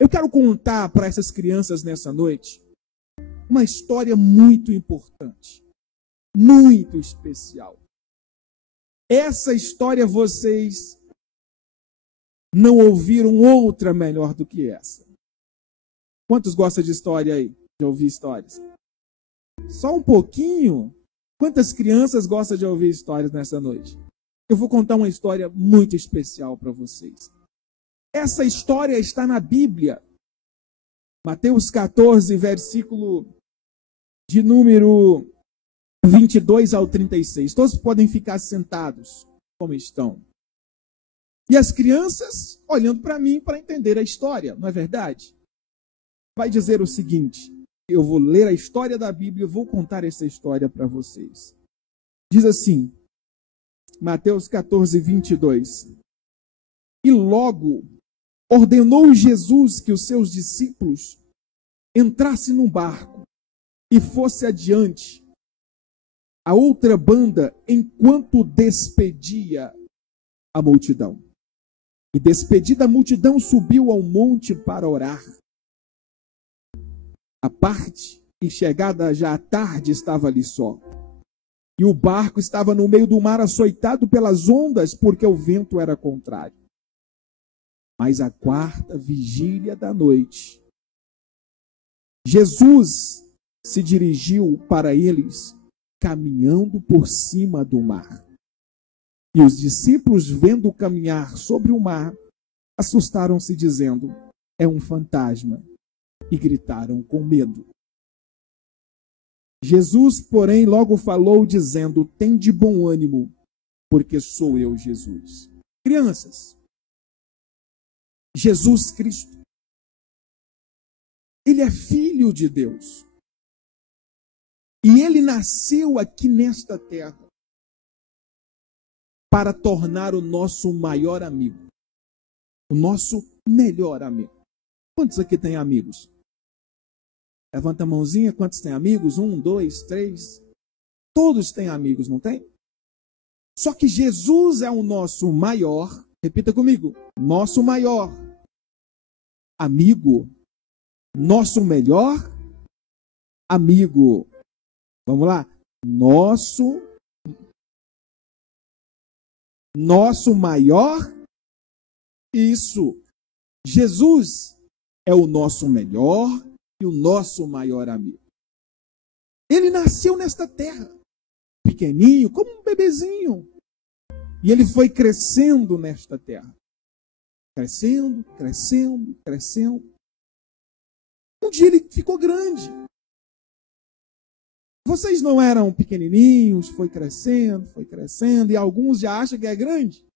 Eu quero contar para essas crianças nessa noite uma história muito importante, muito especial. Essa história vocês não ouviram outra melhor do que essa. Quantos gostam de história aí? De ouvir histórias? Só um pouquinho? Quantas crianças gostam de ouvir histórias nessa noite? Eu vou contar uma história muito especial para vocês. Essa história está na Bíblia. Mateus 14, versículo de número 22 ao 36. Todos podem ficar sentados como estão. E as crianças olhando para mim para entender a história, não é verdade? Vai dizer o seguinte, eu vou ler a história da Bíblia e vou contar essa história para vocês. Diz assim, Mateus 14, 22. E logo ordenou Jesus que os seus discípulos entrassem num barco e fosse adiante a outra banda enquanto despedia a multidão. E despedida a multidão subiu ao monte para orar. A parte, e chegada já à tarde, estava ali só. E o barco estava no meio do mar açoitado pelas ondas, porque o vento era contrário. Mas a quarta vigília da noite, Jesus se dirigiu para eles, caminhando por cima do mar. E os discípulos, vendo caminhar sobre o mar, assustaram-se, dizendo, é um fantasma, e gritaram com medo. Jesus, porém, logo falou, dizendo, tende bom ânimo, porque sou eu, Jesus. Crianças, Jesus Cristo, Ele é Filho de Deus. E Ele nasceu aqui nesta terra para tornar o nosso maior amigo, o nosso melhor amigo. Quantos aqui têm amigos? Levanta a mãozinha, quantos têm amigos? 1, 2, 3. Todos têm amigos, não tem? Só que Jesus é o nosso maior, repita comigo, nosso maior amigo, nosso melhor amigo. Vamos lá? Nosso maior, isso. Jesus é o nosso melhor e o nosso maior amigo. Ele nasceu nesta terra, pequenininho, como um bebezinho. E ele foi crescendo nesta terra. Crescendo, crescendo, crescendo. Um dia ele ficou grande. Vocês não eram pequenininhos, foi crescendo, e alguns já acham que é grande.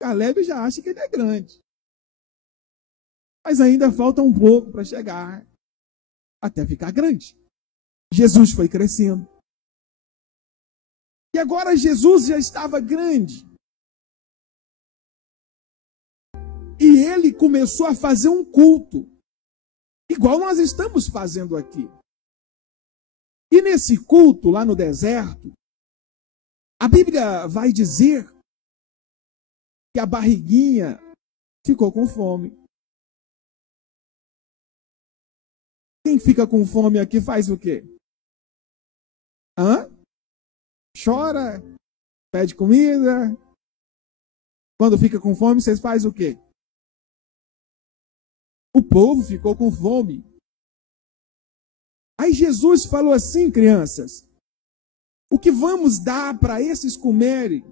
Caleb já acha que ele é grande. Mas ainda falta um pouco para chegar até ficar grande. Jesus foi crescendo. E agora Jesus já estava grande. E ele começou a fazer um culto, igual nós estamos fazendo aqui. E nesse culto, lá no deserto, a Bíblia vai dizer que a barriguinha ficou com fome. Quem fica com fome aqui faz o quê? Chora, pede comida. Quando fica com fome, vocês fazem o quê? O povo ficou com fome. Aí Jesus falou assim, crianças, o que vamos dar para esses comerem?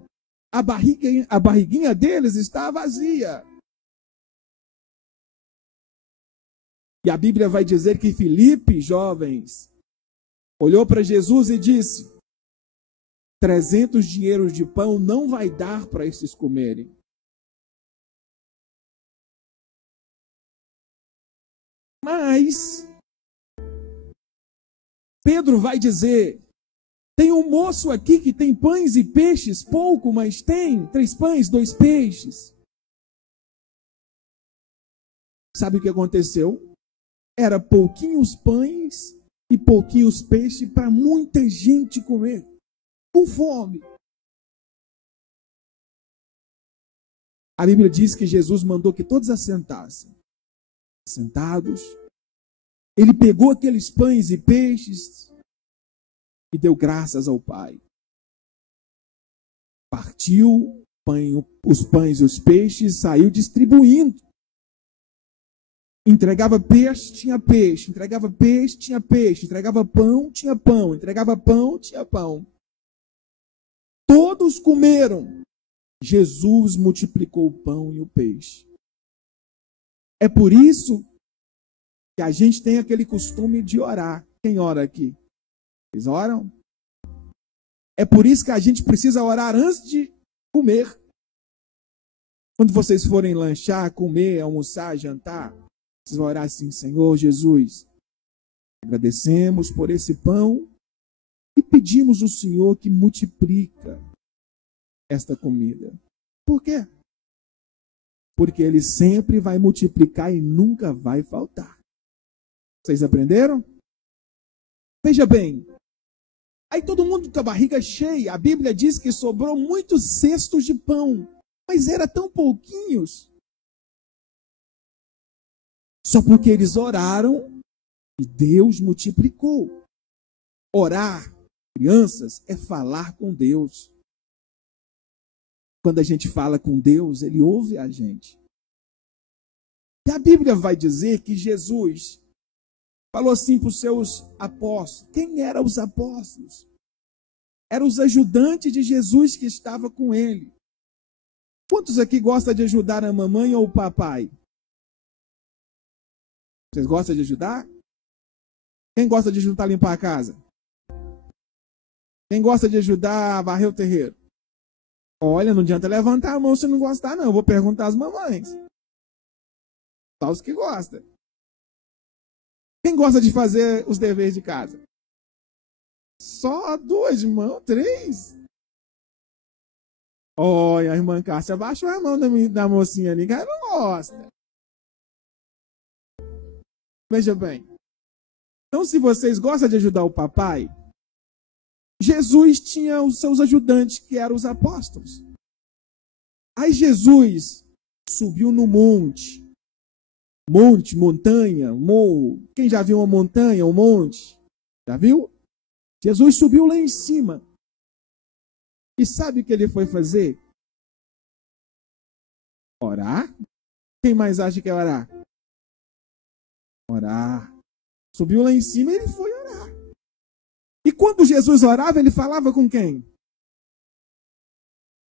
A barriguinha deles está vazia. E a Bíblia vai dizer que Filipe, jovens, olhou para Jesus e disse, 300 dinheiros de pão não vai dar para esses comerem. Mas Pedro vai dizer, tem um moço aqui que tem pães e peixes, pouco, mas tem 3 pães, 2 peixes. Sabe o que aconteceu? Era pouquinhos pães e pouquinhos peixes para muita gente comer, com fome. A Bíblia diz que Jesus mandou que todos assentassem. Sentados, ele pegou aqueles pães e peixes e deu graças ao Pai. Partiu os pães e os peixes, saiu distribuindo. Entregava peixe, tinha peixe. Entregava peixe, tinha peixe. Entregava pão, tinha pão. Entregava pão, tinha pão. Todos comeram. Jesus multiplicou o pão e o peixe. É por isso que a gente tem aquele costume de orar. Quem ora aqui? Vocês oram? É por isso que a gente precisa orar antes de comer. Quando vocês forem lanchar, comer, almoçar, jantar, vocês vão orar assim: Senhor Jesus, agradecemos por esse pão e pedimos ao Senhor que multiplica esta comida. Por quê? Porque Ele sempre vai multiplicar e nunca vai faltar. Vocês aprenderam? Veja bem, aí todo mundo com a barriga cheia, a Bíblia diz que sobrou muitos cestos de pão, mas era tão pouquinhos. Só porque eles oraram e Deus multiplicou. Orar, crianças, é falar com Deus. Quando a gente fala com Deus, Ele ouve a gente. E a Bíblia vai dizer que Jesus falou assim para os seus apóstolos. Quem eram os apóstolos? Eram os ajudantes de Jesus que estavam com Ele. Quantos aqui gostam de ajudar a mamãe ou o papai? Vocês gostam de ajudar? Quem gosta de ajudar a limpar a casa? Quem gosta de ajudar a varrer o terreiro? Olha, não adianta levantar a mão se não gostar, não. Eu vou perguntar às mamães. Só os que gostam. Quem gosta de fazer os deveres de casa? Só 2 mãos, 3. Olha, a irmã Cássia abaixou a mão da mocinha ali, que ela não gosta. Veja bem. Então, se vocês gostam de ajudar o papai, Jesus tinha os seus ajudantes, que eram os apóstolos. Aí Jesus subiu no monte. Monte, montanha, morro. Quem já viu uma montanha, um monte? Já viu? Jesus subiu lá em cima. E sabe o que ele foi fazer? Orar. Quem mais acha que é orar? Orar. Subiu lá em cima e ele foi orar. E quando Jesus orava, ele falava com quem?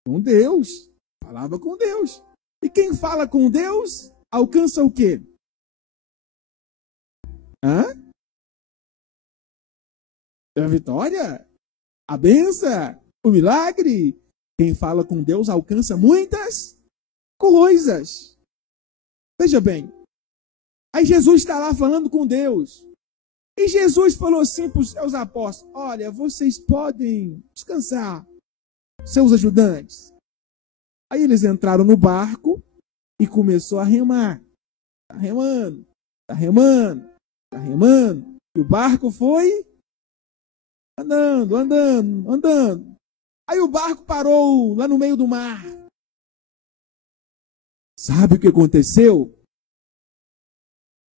Com Deus. Falava com Deus. E quem fala com Deus, alcança o quê? A vitória? A bênção? O milagre? Quem fala com Deus alcança muitas coisas. Veja bem. Aí Jesus está lá falando com Deus. E Jesus falou assim para os seus apóstolos: olha, vocês podem descansar, seus ajudantes. Aí eles entraram no barco e começou a remar. Está remando, está remando, está remando. E o barco foi andando, andando, andando. Aí o barco parou lá no meio do mar. Sabe o que aconteceu?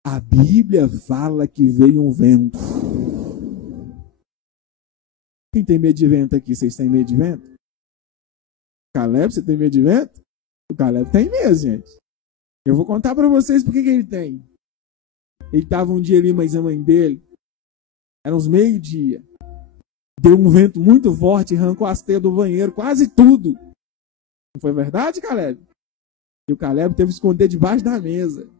A Bíblia fala que veio um vento. Quem tem medo de vento aqui? Vocês têm medo de vento? Caleb, você tem medo de vento? O Caleb tem medo, gente. Eu vou contar para vocês por que ele tem. Ele estava um dia ali, mas a mãe dele, era uns meio-dia. Deu um vento muito forte, arrancou as teias do banheiro, quase tudo. Não foi verdade, Caleb? E o Caleb teve que esconder debaixo da mesa.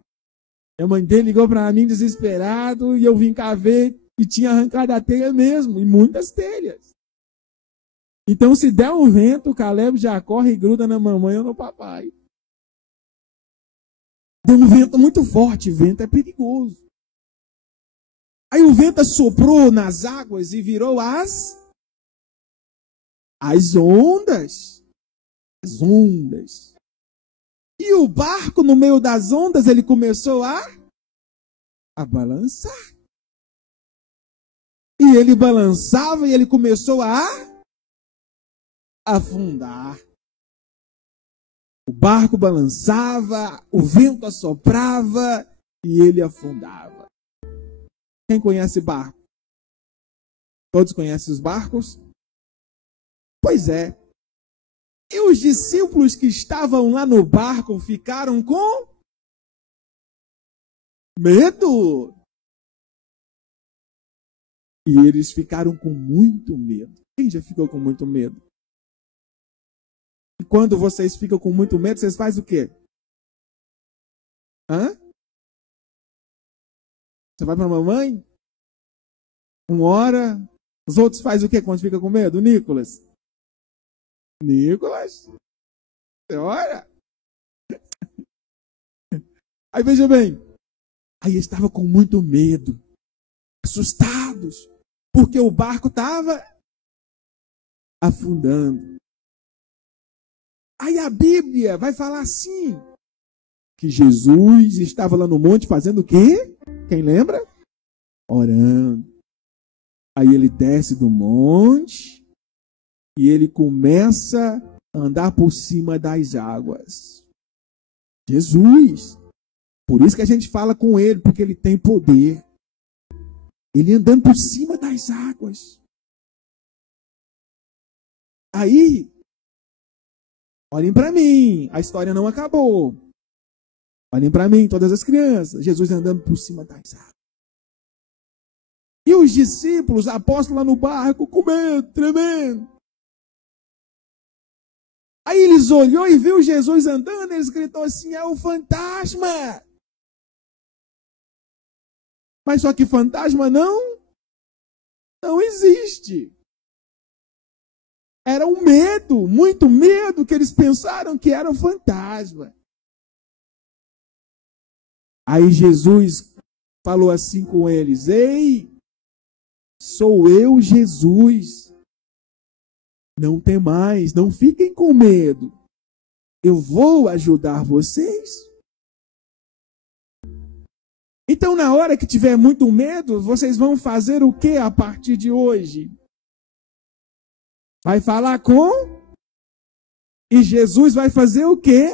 E a mãe dele ligou para mim desesperado e eu vim cá ver e tinha arrancado a teia mesmo, e muitas telhas. Então, se der um vento, o Caleb já corre e gruda na mamãe ou no papai. Deu um vento muito forte, vento é perigoso. Aí o vento assoprou nas águas e virou as ondas. As ondas. E o barco, no meio das ondas, ele começou a balançar. E ele balançava e ele começou a afundar. O barco balançava, o vento assoprava e ele afundava. Quem conhece barco? Todos conhecem os barcos? Pois é. E os discípulos que estavam lá no barco ficaram com medo. E eles ficaram com muito medo. Quem já ficou com muito medo? E quando vocês ficam com muito medo, vocês fazem o quê? Hã? Você vai para a mamãe? Uma hora. Os outros fazem o quê quando fica com medo? Nicolas? Nicolas? Você ora? Aí veja bem. Aí estava com muito medo. Assustados. Porque o barco estava afundando. Aí a Bíblia vai falar assim, que Jesus estava lá no monte fazendo o quê? Quem lembra? Orando. Aí ele desce do monte e ele começa a andar por cima das águas. Jesus. Por isso que a gente fala com ele, porque ele tem poder. Ele andando por cima das águas. Aí, olhem para mim, a história não acabou. Olhem para mim, todas as crianças, Jesus andando por cima das águas. E os discípulos, apóstolos lá no barco, com medo, tremendo. Aí eles olhou e viu Jesus andando, eles gritou assim, é o fantasma. Mas só que fantasma não existe. Era um medo, muito medo, que eles pensaram que era um fantasma. Aí Jesus falou assim com eles, ei, sou eu, Jesus. Não temais, não fiquem com medo. Eu vou ajudar vocês. Então, na hora que tiver muito medo, vocês vão fazer o que a partir de hoje? Vai falar com? E Jesus vai fazer o quê?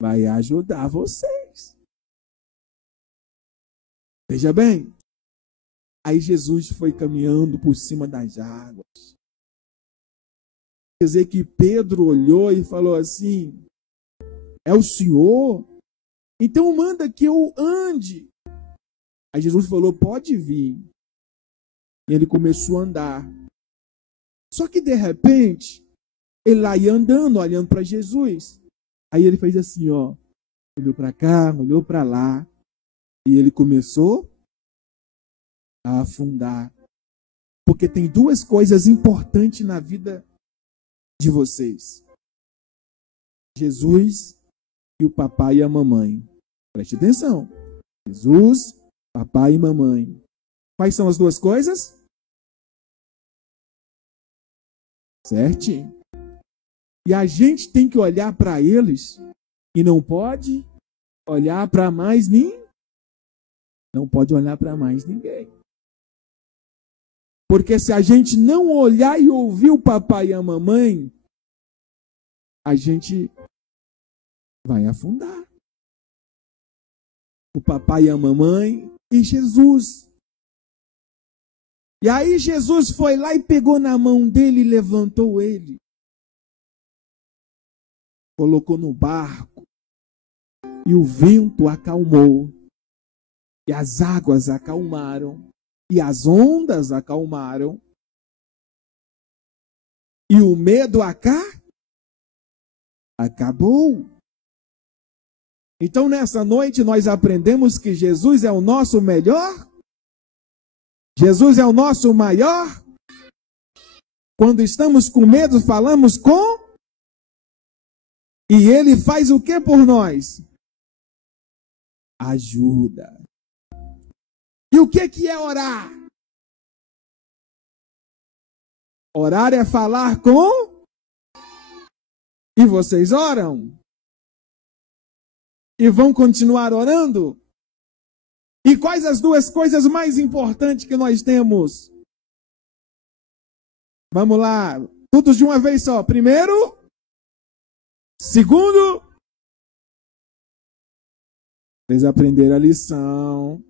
Vai ajudar vocês. Veja bem. Aí Jesus foi caminhando por cima das águas. Quer dizer que Pedro olhou e falou assim, é o Senhor? Então manda que eu ande. Aí Jesus falou, pode vir. E ele começou a andar. Só que de repente, ele lá ia andando, olhando para Jesus. Aí ele fez assim, ó. Olhou para cá, olhou para lá. E ele começou a afundar. Porque tem duas coisas importantes na vida de vocês. Jesus e o papai e a mamãe. Preste atenção. Jesus, papai e mamãe. Quais são as duas coisas? Certinho. E a gente tem que olhar para eles e não pode olhar para mais ninguém. Não pode olhar para mais ninguém. Porque se a gente não olhar e ouvir o papai e a mamãe, a gente vai afundar. O papai e a mamãe e Jesus. E aí Jesus foi lá e pegou na mão dele e levantou ele. Colocou no barco. E o vento acalmou. E as águas acalmaram. E as ondas acalmaram. E o medo acabou. Então, nessa noite, nós aprendemos que Jesus é o nosso melhor. Jesus é o nosso maior. Quando estamos com medo, falamos com. E Ele faz o que por nós? Ajuda. E o que é orar? Orar é falar com. E vocês oram? E vão continuar orando? E quais as duas coisas mais importantes que nós temos? Vamos lá, todos de uma vez só. Primeiro, segundo Vocês aprenderam a lição?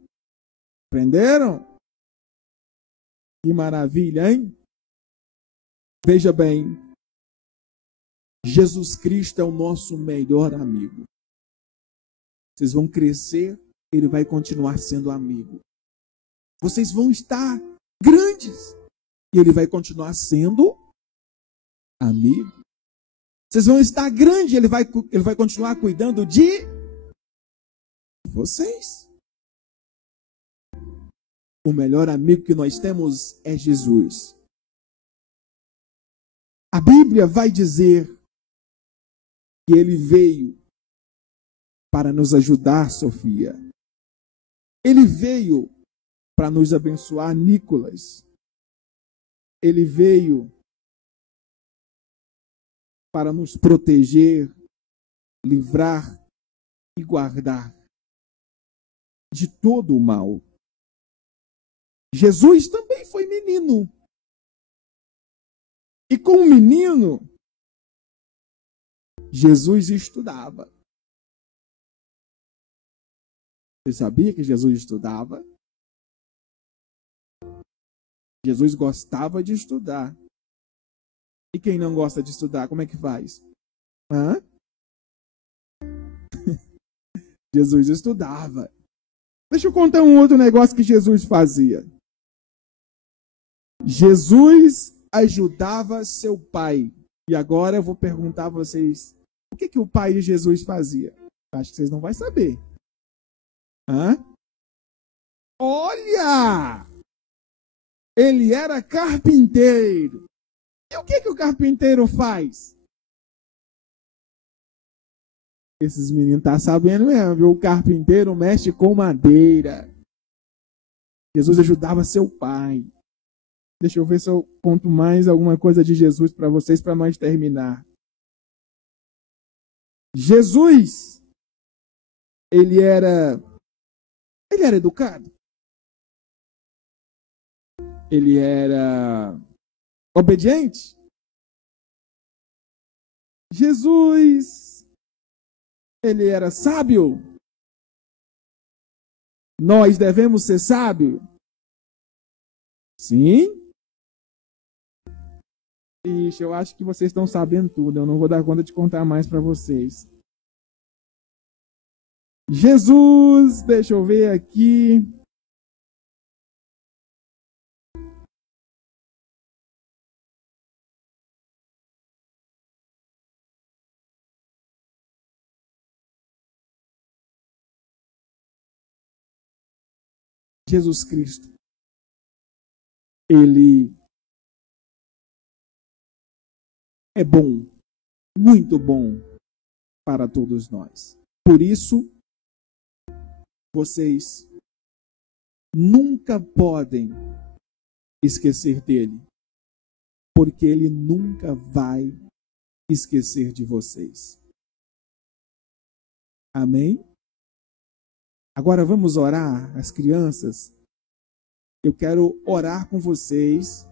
Aprenderam? Que maravilha, hein? Veja bem, Jesus Cristo é o nosso melhor amigo. Vocês vão crescer, Ele vai continuar sendo amigo. Vocês vão estar grandes e Ele vai continuar sendo amigo. Vocês vão estar grandes e Ele vai continuar cuidando de vocês. O melhor amigo que nós temos é Jesus. A Bíblia vai dizer que Ele veio para nos ajudar, Sofia. Ele veio para nos abençoar, Nicolas. Ele veio para nos proteger, livrar e guardar de todo o mal. Jesus também foi menino. E como menino, Jesus estudava. Você sabia que Jesus estudava? Jesus gostava de estudar. E quem não gosta de estudar, como é que faz? Hã? Jesus estudava. Deixa eu contar um outro negócio que Jesus fazia. Jesus ajudava seu pai. E agora eu vou perguntar a vocês, o que o pai de Jesus fazia? Acho que vocês não vão saber. Hã? Olha! Ele era carpinteiro. E o que o carpinteiro faz? Esses meninos estão sabendo mesmo, viu? O carpinteiro mexe com madeira. Jesus ajudava seu pai. Deixa eu ver se eu conto mais alguma coisa de Jesus para vocês, para nós terminar. Jesus, ele era educado. Ele era obediente. Jesus, ele era sábio. Nós devemos ser sábios? Sim. Ixi, eu acho que vocês estão sabendo tudo. Eu não vou dar conta de contar mais para vocês. Jesus, deixa eu ver aqui. Jesus Cristo, ele é bom, muito bom para todos nós. Por isso, vocês nunca podem esquecer dele, porque ele nunca vai esquecer de vocês. Amém? Agora vamos orar, as crianças. Eu quero orar com vocês,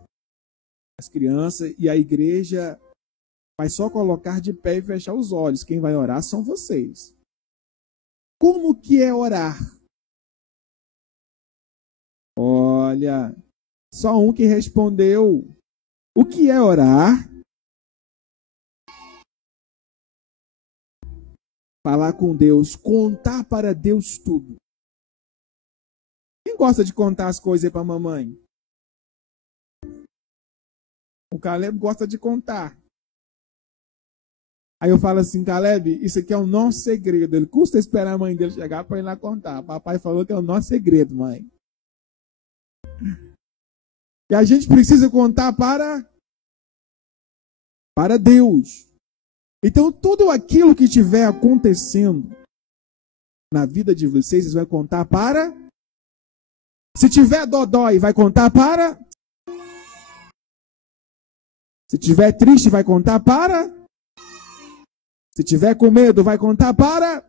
as crianças, e a igreja vai só colocar de pé e fechar os olhos. Quem vai orar são vocês. Como que é orar? Olha, só um que respondeu. O que é orar? Falar com Deus, contar para Deus tudo. Quem gosta de contar as coisas aí para a mamãe? O Caleb gosta de contar. Aí eu falo assim, Caleb, isso aqui é o nosso segredo. Ele custa esperar a mãe dele chegar para ir lá contar. Papai falou que é o nosso segredo, mãe. E a gente precisa contar para Deus. Então, tudo aquilo que estiver acontecendo na vida de vocês, vocês vão contar para... Se tiver dodói, vai contar para... Se tiver triste, vai contar para... Se tiver com medo, vai contar para...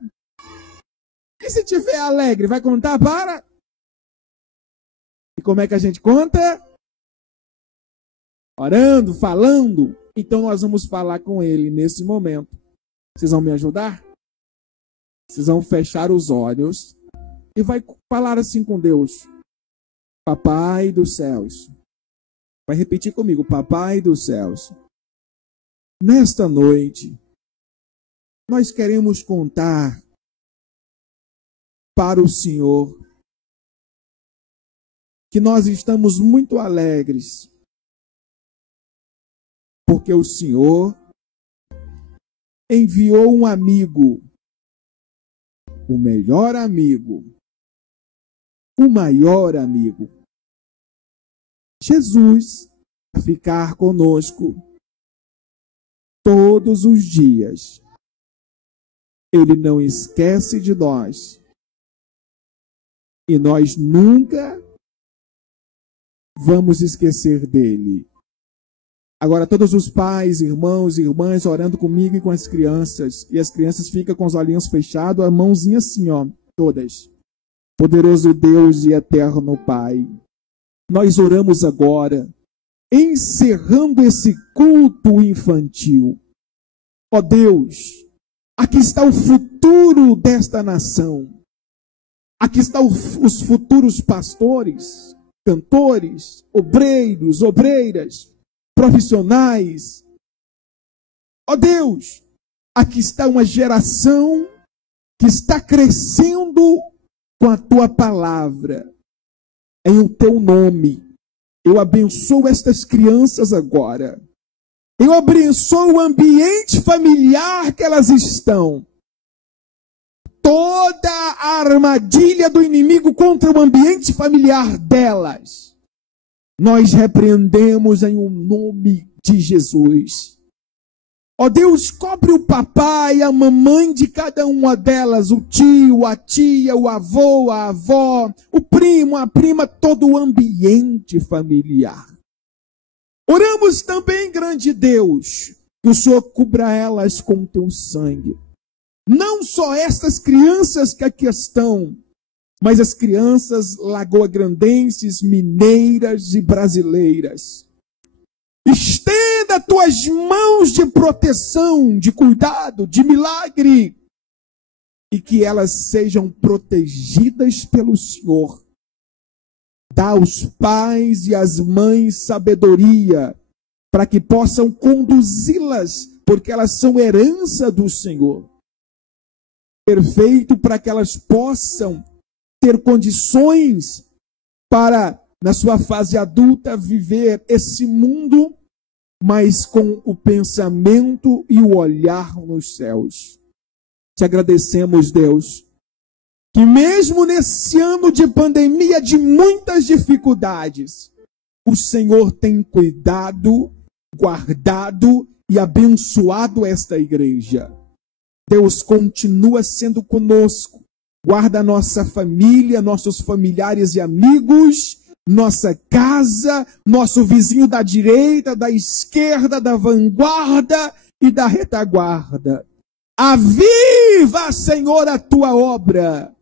E se tiver alegre, vai contar para... E como é que a gente conta? Orando, falando. Então nós vamos falar com ele nesse momento. Vocês vão me ajudar? Vocês vão fechar os olhos e vai falar assim com Deus. Papai dos céus. Vai repetir comigo. Papai dos céus. Nesta noite, nós queremos contar para o Senhor que nós estamos muito alegres, porque o Senhor enviou um amigo, o melhor amigo, o maior amigo, Jesus, a ficar conosco todos os dias. Ele não esquece de nós. E nós nunca vamos esquecer dele. Agora, todos os pais, irmãos e irmãs orando comigo e com as crianças. E as crianças ficam com os olhinhos fechados, a mãozinha assim, ó, todas. Poderoso Deus e eterno Pai, nós oramos agora, encerrando esse culto infantil. Ó Deus, aqui está o futuro desta nação. Aqui estão os futuros pastores, cantores, obreiros, obreiras, profissionais. Ó Deus, aqui está uma geração que está crescendo com a tua palavra. Em o teu nome, eu abençoo estas crianças agora. Eu abençoo o ambiente familiar que elas estão. Toda a armadilha do inimigo contra o ambiente familiar delas, nós repreendemos em o nome de Jesus. Ó Deus, cobre o papai, a mamãe de cada uma delas, o tio, a tia, o avô, a avó, o primo, a prima, todo o ambiente familiar. Oramos também, grande Deus, que o Senhor cubra elas com teu sangue. Não só estas crianças que aqui estão, mas as crianças lagoagrandenses, mineiras e brasileiras. Estenda tuas mãos de proteção, de cuidado, de milagre, e que elas sejam protegidas pelo Senhor. Dá aos pais e às mães sabedoria, para que possam conduzi-las, porque elas são herança do Senhor. Perfeito para que elas possam ter condições para, na sua fase adulta, viver esse mundo, mas com o pensamento e o olhar nos céus. Te agradecemos, Deus, que mesmo nesse ano de pandemia, de muitas dificuldades, o Senhor tem cuidado, guardado e abençoado esta igreja. Deus continua sendo conosco. Guarda nossa família, nossos familiares e amigos, nossa casa, nosso vizinho da direita, da esquerda, da vanguarda e da retaguarda. Aviva, Senhor, a tua obra.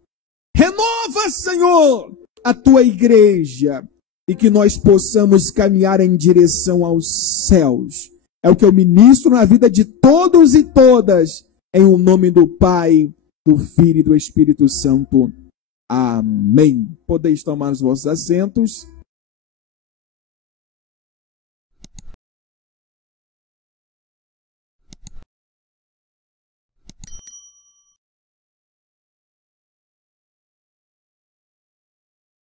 Renova, Senhor, a tua igreja. E que nós possamos caminhar em direção aos céus. É o que eu ministro na vida de todos e todas. Em o nome do Pai, do Filho e do Espírito Santo. Amém. Podeis tomar os vossos assentos.